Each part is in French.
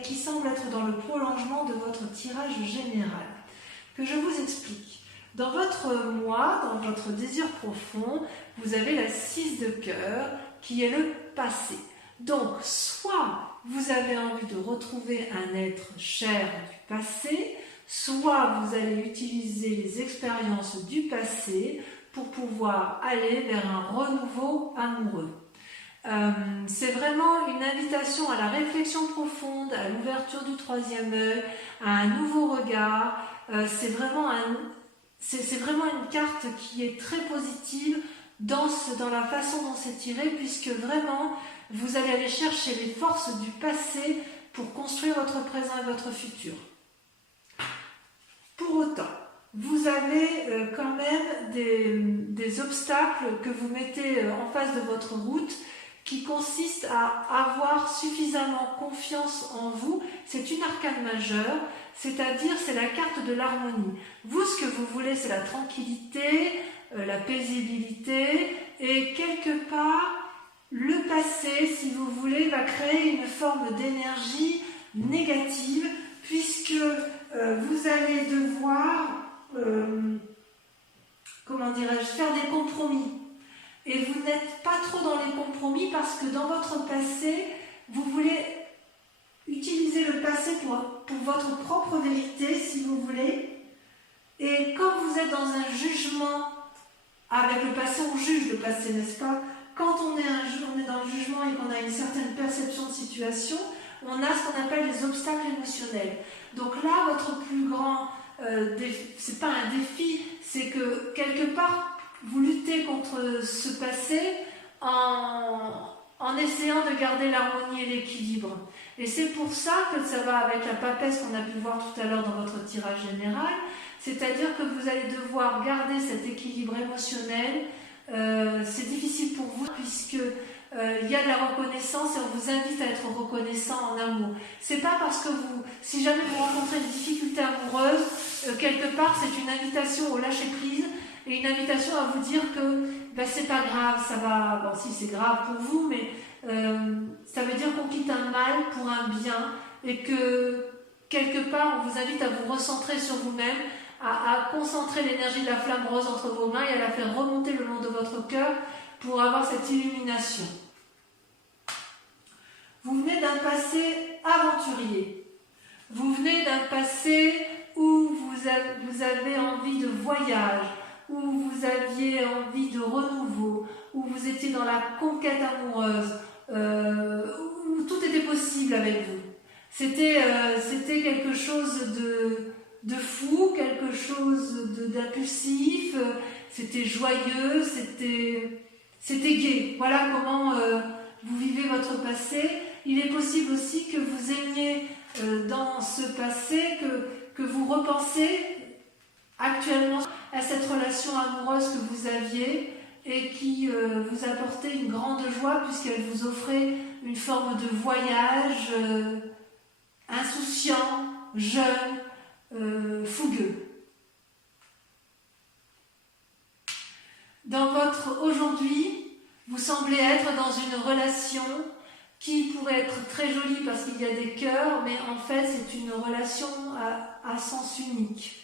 et qui semble être dans le prolongement de votre tirage général. Que je vous explique. Dans votre moi, dans votre désir profond, vous avez la 6 de cœur qui est le passé. Donc, soit vous avez envie de retrouver un être cher du passé, soit vous allez utiliser les expériences du passé pour pouvoir aller vers un renouveau amoureux. C'est vraiment une invitation à la réflexion profonde, à l'ouverture du troisième œil, à un nouveau regard. C'est vraiment une carte qui est très positive dans la façon dont c'est tiré, puisque vraiment vous allez aller chercher les forces du passé pour construire votre présent et votre futur. Pour autant, vous avez quand même des obstacles que vous mettez en face de votre route qui consistent à avoir suffisamment confiance en vous. C'est une arcane majeure, c'est-à-dire c'est la carte de l'harmonie. Vous, ce que vous voulez, c'est la tranquillité, la paisibilité, et quelque part, le passé, si vous voulez, va créer une forme d'énergie négative, puisque vous allez devoir, faire des compromis. Et vous n'êtes pas trop dans les compromis parce que dans votre passé, vous voulez utiliser le passé pour votre propre vérité, si vous voulez. Et comme vous êtes dans un jugement, avec le passé, on juge le passé, n'est-ce pas? Quand on est dans le jugement et qu'on a une certaine perception de situation, on a ce qu'on appelle les obstacles émotionnels. Donc là, votre plus grand défi, c'est pas un défi, c'est que quelque part, vous luttez contre ce passé en essayant de garder l'harmonie et l'équilibre. Et c'est pour ça que ça va avec la papesse qu'on a pu voir tout à l'heure dans votre tirage général, c'est-à-dire que vous allez devoir garder cet équilibre émotionnel. C'est difficile pour vous puisque il y a de la reconnaissance et on vous invite à être reconnaissant en amour. C'est pas parce que si jamais vous rencontrez une difficulté amoureuse, quelque part c'est une invitation au lâcher prise et une invitation à vous dire que c'est pas grave, ça va. Bon, si c'est grave pour vous, mais ça veut dire qu'on quitte un mal pour un bien et que quelque part on vous invite à vous recentrer sur vous-même, à concentrer l'énergie de la flamme rose entre vos mains et à la faire remonter le long de votre cœur pour avoir cette illumination. Vous venez d'un passé aventurier. Vous venez d'un passé où vous avez envie de voyage, où vous aviez envie de renouveau, où vous étiez dans la conquête amoureuse, où tout était possible avec vous. C'était quelque chose de fou, quelque chose d'impulsif, c'était joyeux, c'était gai. Voilà comment vous vivez votre passé. Il est possible aussi que vous aimiez dans ce passé, que vous repensez actuellement à cette relation amoureuse que vous aviez et qui vous apportait une grande joie puisqu'elle vous offrait une forme de voyage insouciant, jeune, fougueux. Dans votre aujourd'hui, vous semblez être dans une relation qui pourrait être très jolie parce qu'il y a des cœurs, mais en fait c'est une relation à sens unique.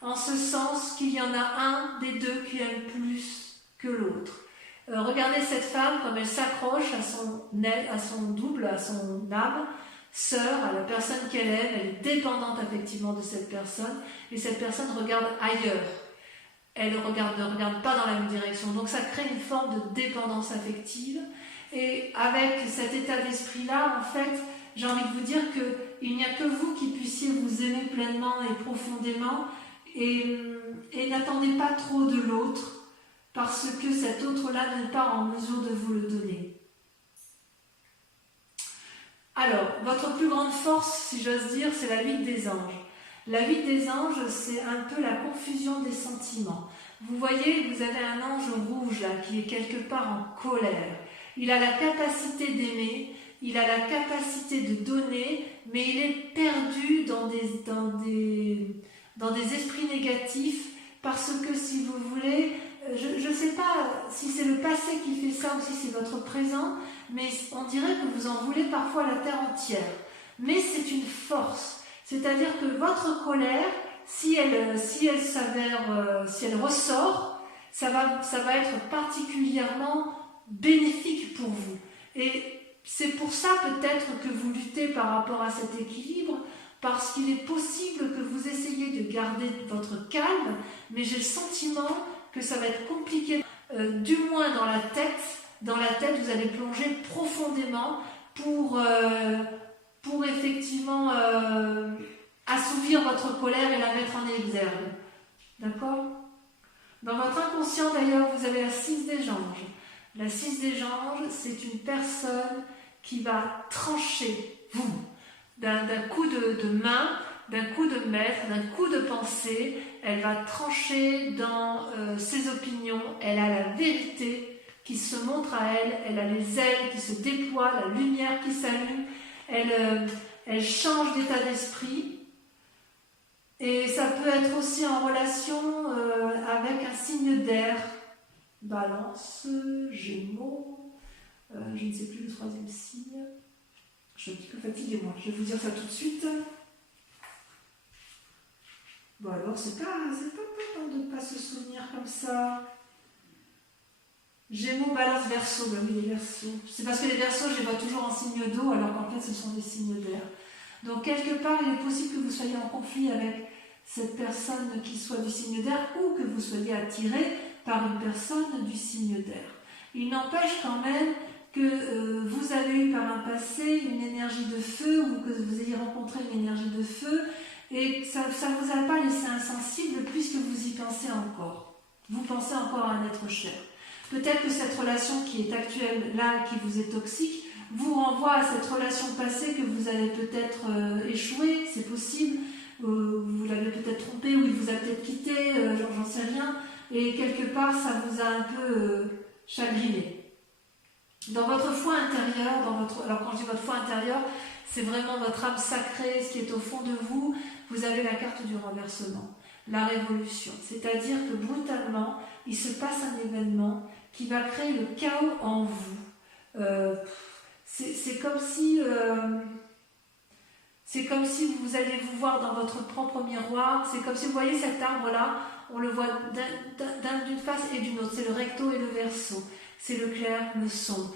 En ce sens qu'il y en a un des deux qui aime plus que l'autre. Regardez cette femme comme elle s'accroche à son double, à son âme, sœur, à la personne qu'elle aime, elle est dépendante effectivement de cette personne, et cette personne regarde ailleurs. Elle ne regarde pas dans la même direction. Donc ça crée une forme de dépendance affective. Et avec cet état d'esprit-là, en fait, j'ai envie de vous dire qu'il n'y a que vous qui puissiez vous aimer pleinement et profondément. Et n'attendez pas trop de l'autre, parce que cet autre-là n'est pas en mesure de vous le donner. Alors, votre plus grande force, si j'ose dire, c'est la 8 des anges. La 8 des anges, c'est un peu la confusion des sentiments. Vous voyez, vous avez un ange rouge là, qui est quelque part en colère. Il a la capacité d'aimer, il a la capacité de donner, mais il est perdu dans des esprits négatifs, parce que si vous voulez, je ne sais pas si c'est le passé qui fait ça ou si c'est votre présent, mais on dirait que vous en voulez parfois la terre entière. mais c'est une force. C'est-à-dire que votre colère, si elle ressort, ça va être particulièrement bénéfique pour vous. Et c'est pour ça peut-être que vous luttez par rapport à cet équilibre, parce qu'il est possible que vous essayiez de garder votre calme, mais j'ai le sentiment que ça va être compliqué, du moins dans la tête. Dans la tête, vous allez plonger profondément pour effectivement assouvir votre colère et la mettre en exergue. D'accord ? Dans votre inconscient, d'ailleurs, vous avez la 6 des anges. La 6 des anges, c'est une personne qui va trancher, vous, d'un coup de main, d'un coup de maître, d'un coup de pensée. Elle va trancher dans ses opinions. Elle a la vérité qui se montre à elle. Elle a les ailes qui se déploient, la lumière qui s'allume. Elle change d'état d'esprit. Et ça peut être aussi en relation avec un signe d'air. Balance, Gémeaux, je ne sais plus le 3e signe. Je suis un petit peu fatiguée, moi. Je vais vous dire ça tout de suite. Bon, alors, c'est pas de ne pas se souvenir comme ça. Gémeaux, Balance, Verseau. Ben oui, les Verseaux. C'est parce que les Verseaux, je les vois toujours en signe d'eau, alors qu'en fait, ce sont des signes d'air. Donc, quelque part, il est possible que vous soyez en conflit avec cette personne qui soit du signe d'air ou que vous soyez attiré par une personne du signe d'air. Il n'empêche quand même que vous avez eu par un passé une énergie de feu ou que vous ayez rencontré une énergie de feu et ça ne vous a pas laissé insensible puisque vous y pensez encore. Vous pensez encore à un être cher. Peut-être que cette relation qui est actuelle là, qui vous est toxique, vous renvoie à cette relation passée que vous avez peut-être échoué, c'est possible, vous l'avez peut-être trompé ou il vous a peut-être quitté, j'en sais rien, et quelque part ça vous a un peu chagriné. Dans votre foi intérieure, alors quand je dis votre foi intérieure, c'est vraiment votre âme sacrée, ce qui est au fond de vous, vous avez la carte du renversement, la révolution. C'est-à-dire que brutalement, il se passe un événement qui va créer le chaos en vous. C'est comme si vous allez vous voir dans votre propre miroir, c'est comme si vous voyez cet arbre-là, on le voit d'une face et d'une autre, c'est le recto et le verso, c'est le clair, le sombre,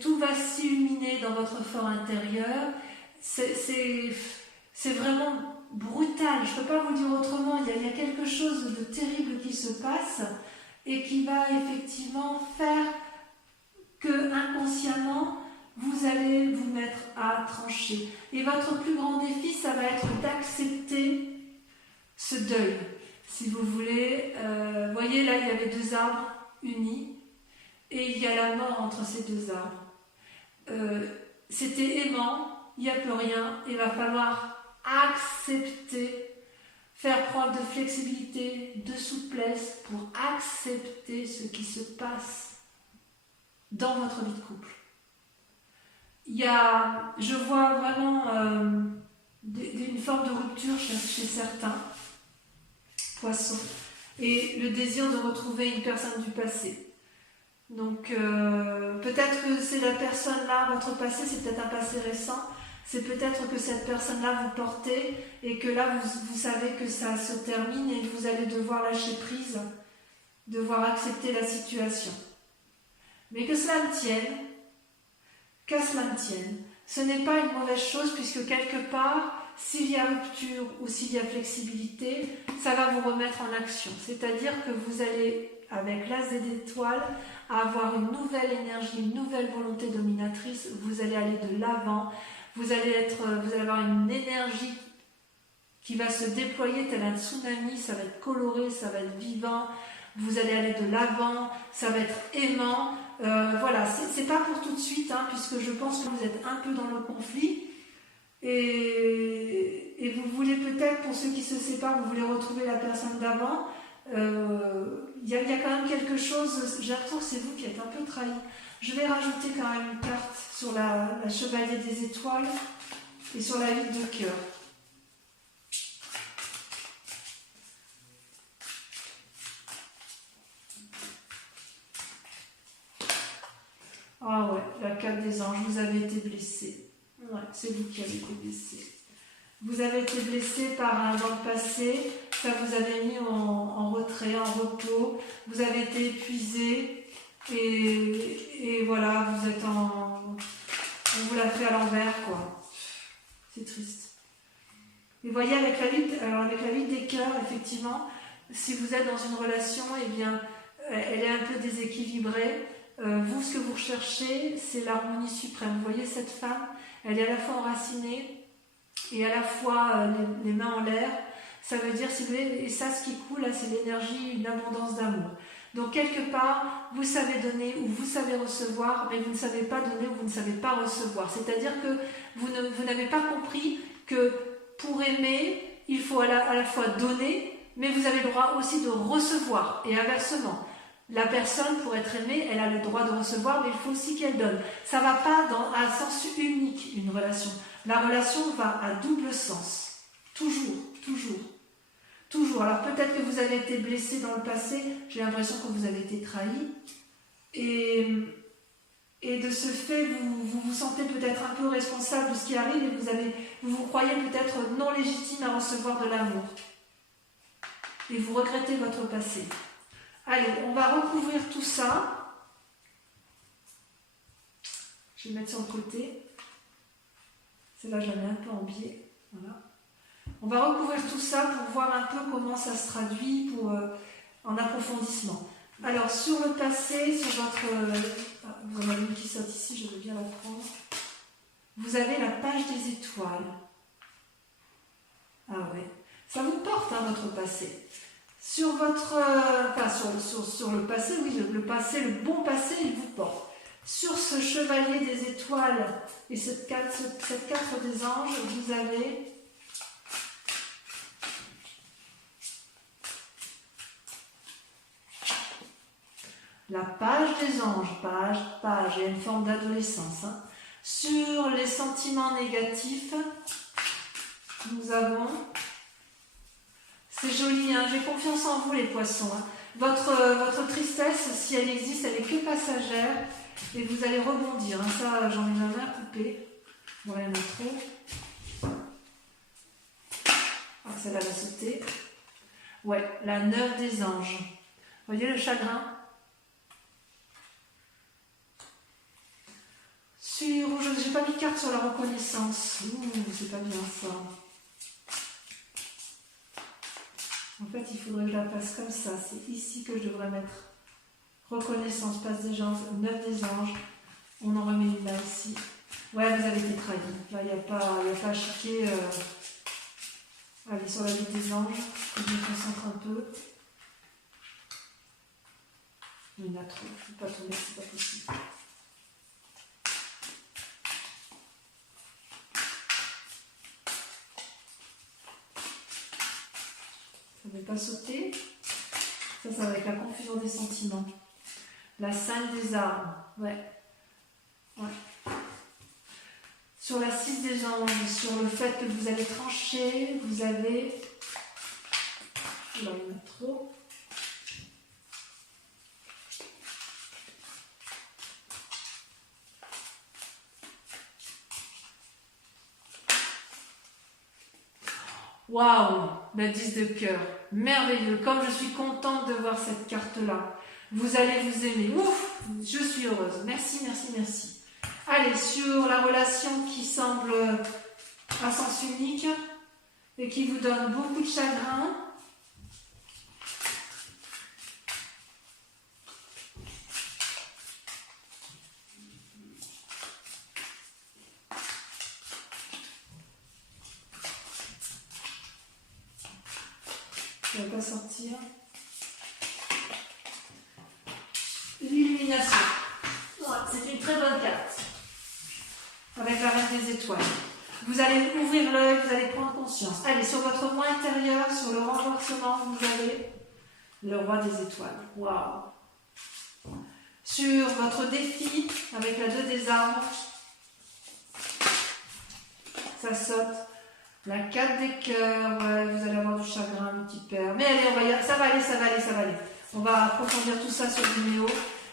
tout va s'illuminer dans votre fort intérieur, c'est vraiment brutal, je ne peux pas vous dire autrement, il y a quelque chose de terrible qui se passe et qui va effectivement faire que inconsciemment, vous allez vous mettre à trancher. Et votre plus grand défi, ça va être d'accepter ce deuil. Si vous voulez, voyez là, il y avait 2 arbres unis et il y a la mort entre ces 2 arbres. C'était aimant, il n'y a plus rien, il va falloir accepter, faire preuve de flexibilité, de souplesse pour accepter ce qui se passe dans votre vie de couple. Je vois vraiment une forme de rupture chez certains poissons et le désir de retrouver une personne du passé. Donc peut-être que c'est la personne-là, votre passé, c'est peut-être un passé récent, c'est peut-être que cette personne-là vous portez et que là vous savez que ça se termine et que vous allez devoir lâcher prise, devoir accepter la situation. Mais que cela me tienne, qu'à cela me tienne, ce n'est pas une mauvaise chose puisque quelque part, s'il y a rupture ou s'il y a flexibilité, ça va vous remettre en action. C'est-à-dire que vous allez, avec l'as d'étoiles, avoir une nouvelle énergie, une nouvelle volonté dominatrice, vous allez aller de l'avant, vous allez avoir une énergie qui va se déployer tel un tsunami, ça va être coloré, ça va être vivant, vous allez aller de l'avant, ça va être aimant. Voilà, c'est pas pour tout de suite, hein, puisque je pense que vous êtes un peu dans le conflit et vous voulez peut-être, pour ceux qui se séparent, vous voulez retrouver la personne d'avant. Il y a quand même quelque chose, j'ai l'impression que c'est vous qui êtes un peu trahi. Je vais rajouter quand même une carte sur la chevalier des étoiles et sur la 8 de cœur. Ah ouais, la 4 des anges, vous avez été blessé. Ouais. c'est vous qui avez été blessé. Vous avez été blessé dans le passé, ça vous avait mis en retrait, en repos, vous avez été épuisé et voilà, on vous l'a fait à l'envers, quoi. C'est triste. Et vous voyez, avec la vie des cœurs, effectivement, si vous êtes dans une relation, eh bien, elle est un peu déséquilibrée. Vous, ce que vous recherchez, c'est l'harmonie suprême. Vous voyez, cette femme, elle est à la fois enracinée et à la fois les mains en l'air. Ça veut dire, si vous voulez, et ça, ce qui coule, là, c'est l'énergie, une abondance d'amour. Donc, quelque part, vous savez donner ou vous savez recevoir, mais vous ne savez pas donner ou vous ne savez pas recevoir. C'est-à-dire que vous n'avez pas compris que pour aimer, il faut à la fois donner, mais vous avez le droit aussi de recevoir. Et inversement, la personne, pour être aimée, elle a le droit de recevoir, mais il faut aussi qu'elle donne. Ça ne va pas à un sens unique, une relation. La relation va à double sens. Toujours, toujours. Toujours. Alors peut-être que vous avez été blessé dans le passé, j'ai l'impression que vous avez été trahi. Et de ce fait, vous vous sentez peut-être un peu responsable de ce qui arrive et vous vous croyez peut-être non légitime à recevoir de l'amour. Et vous regrettez votre passé. Allez, on va recouvrir tout ça. Je vais le mettre sur le côté. Celle-là, je la mets un peu en biais. Voilà. On va recouvrir tout ça pour voir un peu comment ça se traduit en approfondissement. Alors, sur le passé, sur votre... vous en avez une qui saute ici, je veux bien la prendre. Vous avez la page des étoiles. Ah ouais. Ça vous porte, hein, votre passé. Sur votre... sur le passé, oui, le passé, le bon passé, il vous porte. Sur ce chevalier des étoiles et cette carte des anges, vous avez... la page des anges, page, il y a une forme d'adolescence. Hein. Sur les sentiments négatifs, nous avons... C'est joli, hein, j'ai confiance en vous les poissons. Hein. Votre tristesse, si elle existe, elle est que passagère et vous allez rebondir. Hein. Ça, j'en ai ma main coupée. Bon, il y en a trop. Ah, celle-là va sauter. Ouais, la 9 des anges. Vous voyez le chagrin? Je n'ai pas mis de carte sur la reconnaissance. C'est pas bien ça. En fait, il faudrait que je la passe comme ça. C'est ici que je devrais mettre reconnaissance, passe des anges, 9 des anges. On en remet une là ici. Ouais, vous avez été trahi. Là, il n'y a pas à chiquer. Allez, sur la vie des anges. Je me concentre un peu. Il y en a trop. Je ne peux pas tourner, c'est pas possible. Ça ne va pas sauter. Ça va être la confusion des sentiments. La 5 des armes. Ouais. Sur la 6 des anges, sur le fait que vous allez trancher, vous avez... Là, il y en a trop. Waouh, la 10 de cœur, merveilleux, comme je suis contente de voir cette carte-là. Vous allez vous aimer. Ouf, je suis heureuse. Merci, merci, merci. Allez, sur la relation qui semble à sens unique et qui vous donne beaucoup de chagrin. Ça ne va pas sortir. L'illumination. Ouais, c'est une très bonne carte. Avec la reine des étoiles. Vous allez ouvrir l'œil, vous allez prendre conscience. Allez, sur votre moi intérieur, sur le renversement, vous avez le roi des étoiles. Waouh. Sur votre défi, avec la 2 des armes, ça saute. La 4 des cœurs, ouais, vous allez avoir du chagrin, un petit père. Mais allez, ça va aller. On va approfondir tout ça sur Vimeo.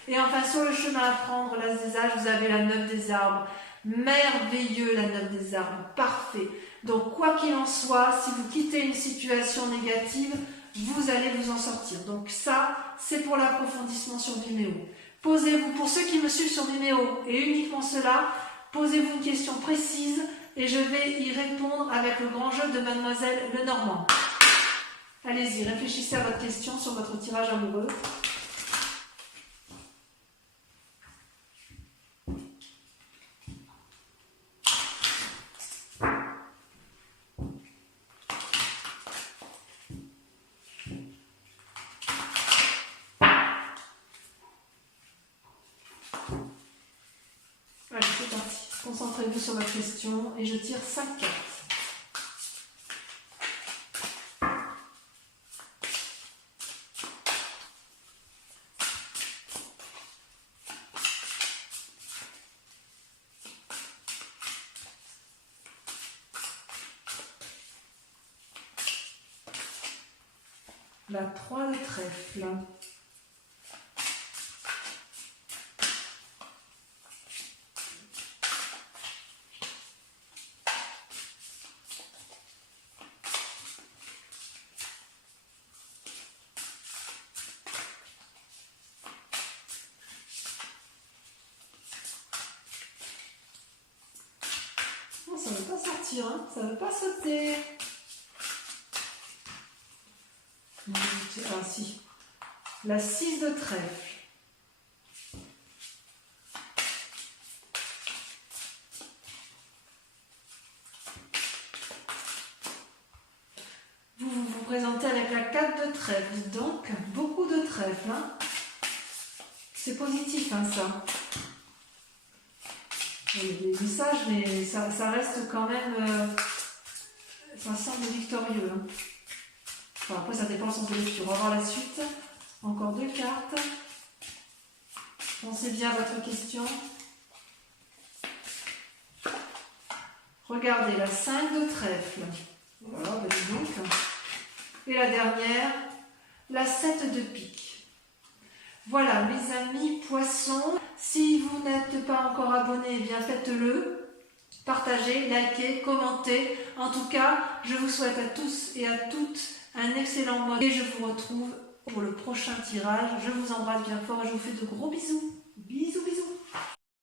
Et enfin, sur le chemin à prendre, l'as des âges, vous avez la 9 des arbres. Merveilleux, la 9 des armes, parfait. Donc, quoi qu'il en soit, si vous quittez une situation négative, vous allez vous en sortir. Donc ça, c'est pour l'approfondissement sur Vimeo. Posez-vous, pour ceux qui me suivent sur Vimeo, et uniquement cela, posez-vous une question précise et je vais y répondre avec le grand jeu de Mademoiselle Lenormand. Allez-y, réfléchissez à votre question sur votre tirage amoureux. Allez, c'est parti. Concentrez-vous sur votre question et je tire 5 cartes. La 3 de trèfle. Non, ça ne veut pas sortir, hein. Ça ne veut pas sauter. Ah si, la 6 de trèfle. Vous présentez avec la 4 de trèfle, donc beaucoup de trèfle. Hein. C'est positif, hein, ça. Il y a des messages, mais ça reste quand même... ça semble victorieux. Hein. Enfin, après, ça dépend de son lecture. On va voir la suite. Encore 2 cartes. Pensez bien à votre question. Regardez, la 5 de trèfle. Voilà, ben dis donc. Et la dernière, la 7 de pique. Voilà, mes amis poissons. Si vous n'êtes pas encore abonné, eh bien faites-le. Partagez, likez, commentez. En tout cas, je vous souhaite à tous et à toutes un excellent mois et je vous retrouve pour le prochain tirage. Je vous embrasse bien fort et je vous fais de gros bisous. Bisous, bisous.